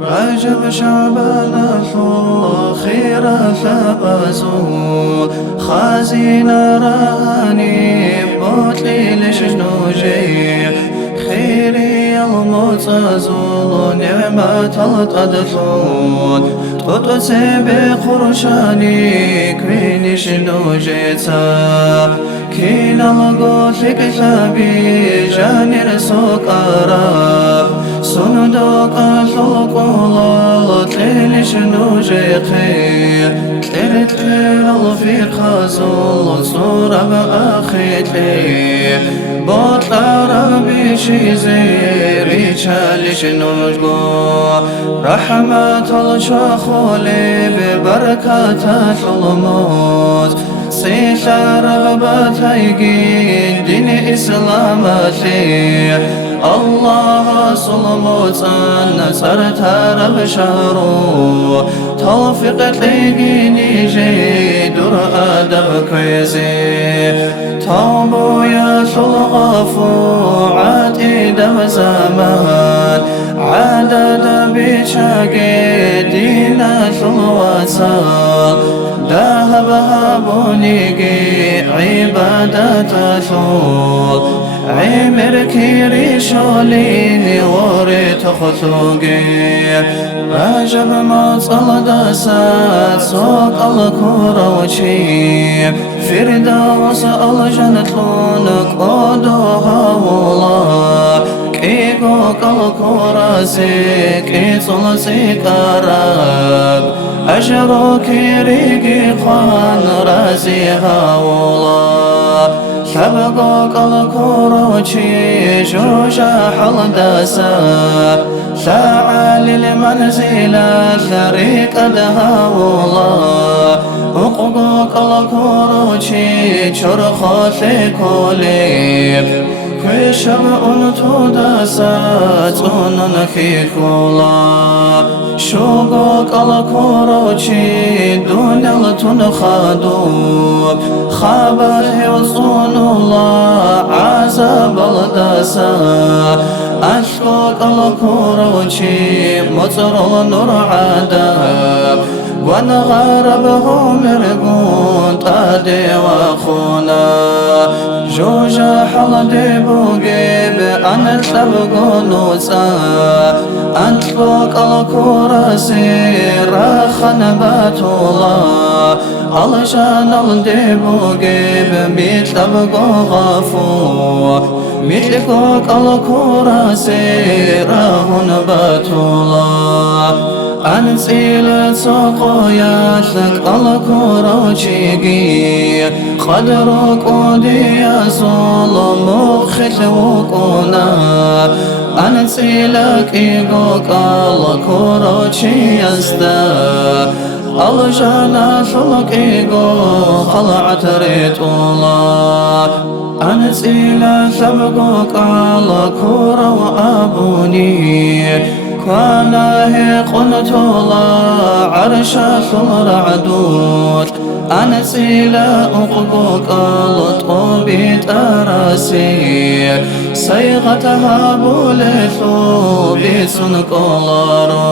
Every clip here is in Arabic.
رجب شعبان الخير ثبزو خازين رهاني بوتلي لشنوجي خيري المتزول نعمة التدفون تطسي بقرشاني كويني شنوجيتا كين الغوث كتابي جاني رسوكارا صندوق الثقل تلي شنوجيقي تلي الفير خازل صورة بأخيتي بطل ربي شي زيري تشالي شنوجو رحمة الشخولي ببركة الموت سيشا رغبتي دين إسلامتي الله صلمت نصرت رب شهرو توفيق تلقيني جيدر أدب كويزي توبو يا شلغفو عاتي دم زمان عدد بيشاقي دينا شلواتال ذهبها بنيقي عبادة شول عمر كيري شوليني وريت خطوقي رجب ما صلدسات سوق الكروشي فردوس الجنة لونك ودوها والله كيكو كالكراسي كيصل سيكارب أشروك ريقي خوان راسيها والله شبقوك الكروشي شوشا حلدسا ساعة للمنزل شريك أدها والله وقوك الكروشي شرخو سيكوليب كشم أنتو داسات أننكي كولا شوقك الكروشي دون التنخادوب خبر يوصون الله عذاب الداسا أشكوك الكروشي مطر النور عذاب ونغربهم مرقون تادي وخونا جوجا حلدي بوقيب أنا تبقونوسا أنت فوق الكراسي راخن باتولا علشان الدي بوقيب ميت تبقو غفو ميت فوق الكراسي راهن باتولا أنسيل سقوياتك الكروشيقي قدرك ودي صول مخت وقونا أنسيلك إيقوك الكروشي يستا الجنة شلك إيقو خلعت ريتولا أنسيل سبقوك الكرو وأبوني كانه قلت الله عرش الرعدود أنا سيلا أقبك لطوبي تراسي صيغتها بولثو بسنقلارو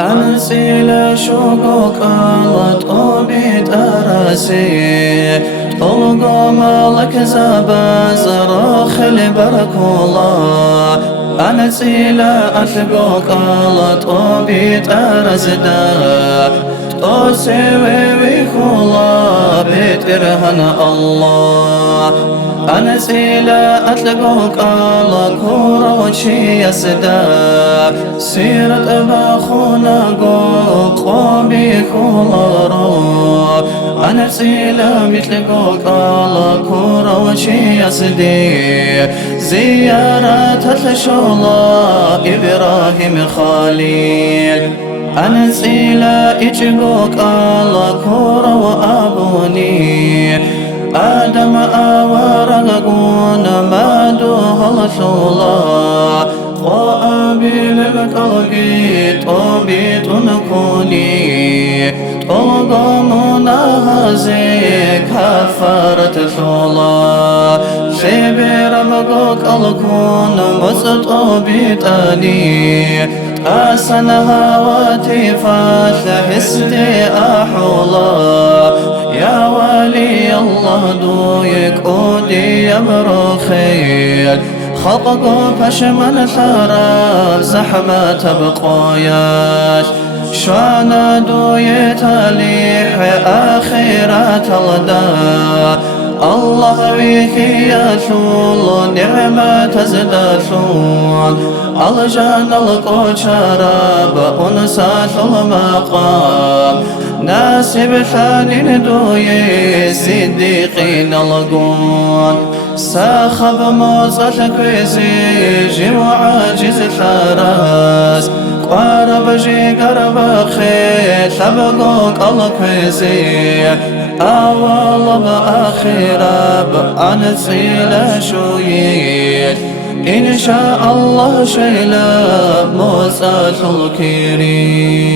أنا سيلا شوقك لطوبي تراسي طلقو مالك زباز راخل بركولا أنا سيلا أثقوك لطوبي ترزدا توسوي ويخولا بيترهن الله أنا سيلا أطلقوك لكوروشي يسدا سيرت باخونا قوبي كولارو أنا سيلا مثلقوك لكوروشي يسدي زيارة الشولا إبراهيم خليل أنا سيلا إجقوك لكورا وأبوني آدم أورغون ما دوه الشولا قابل بكالقيت وبيت نكوني طلقمنا هزي كفرت ثولا شبير مقوك الكون مزطو بيتاني أسنها وتفاث هستي أحولا يا ولي الله دويك أودي يمرو خيل خلقوا فشمن ثرى زحمة بقوياش شانا دويت ليح آخرات الدا الله بك يشول نعمة تزدثون الجان القشرب أنسات المقام ناسب ثاني دوي صديقين القون ساخب موزة كويزي جي وعاجز ثراس قارب جي قرب خير تبقوك الكويزي أول بآخرة بأنسيل شويت إن شاء الله شيلا موسى الكريم.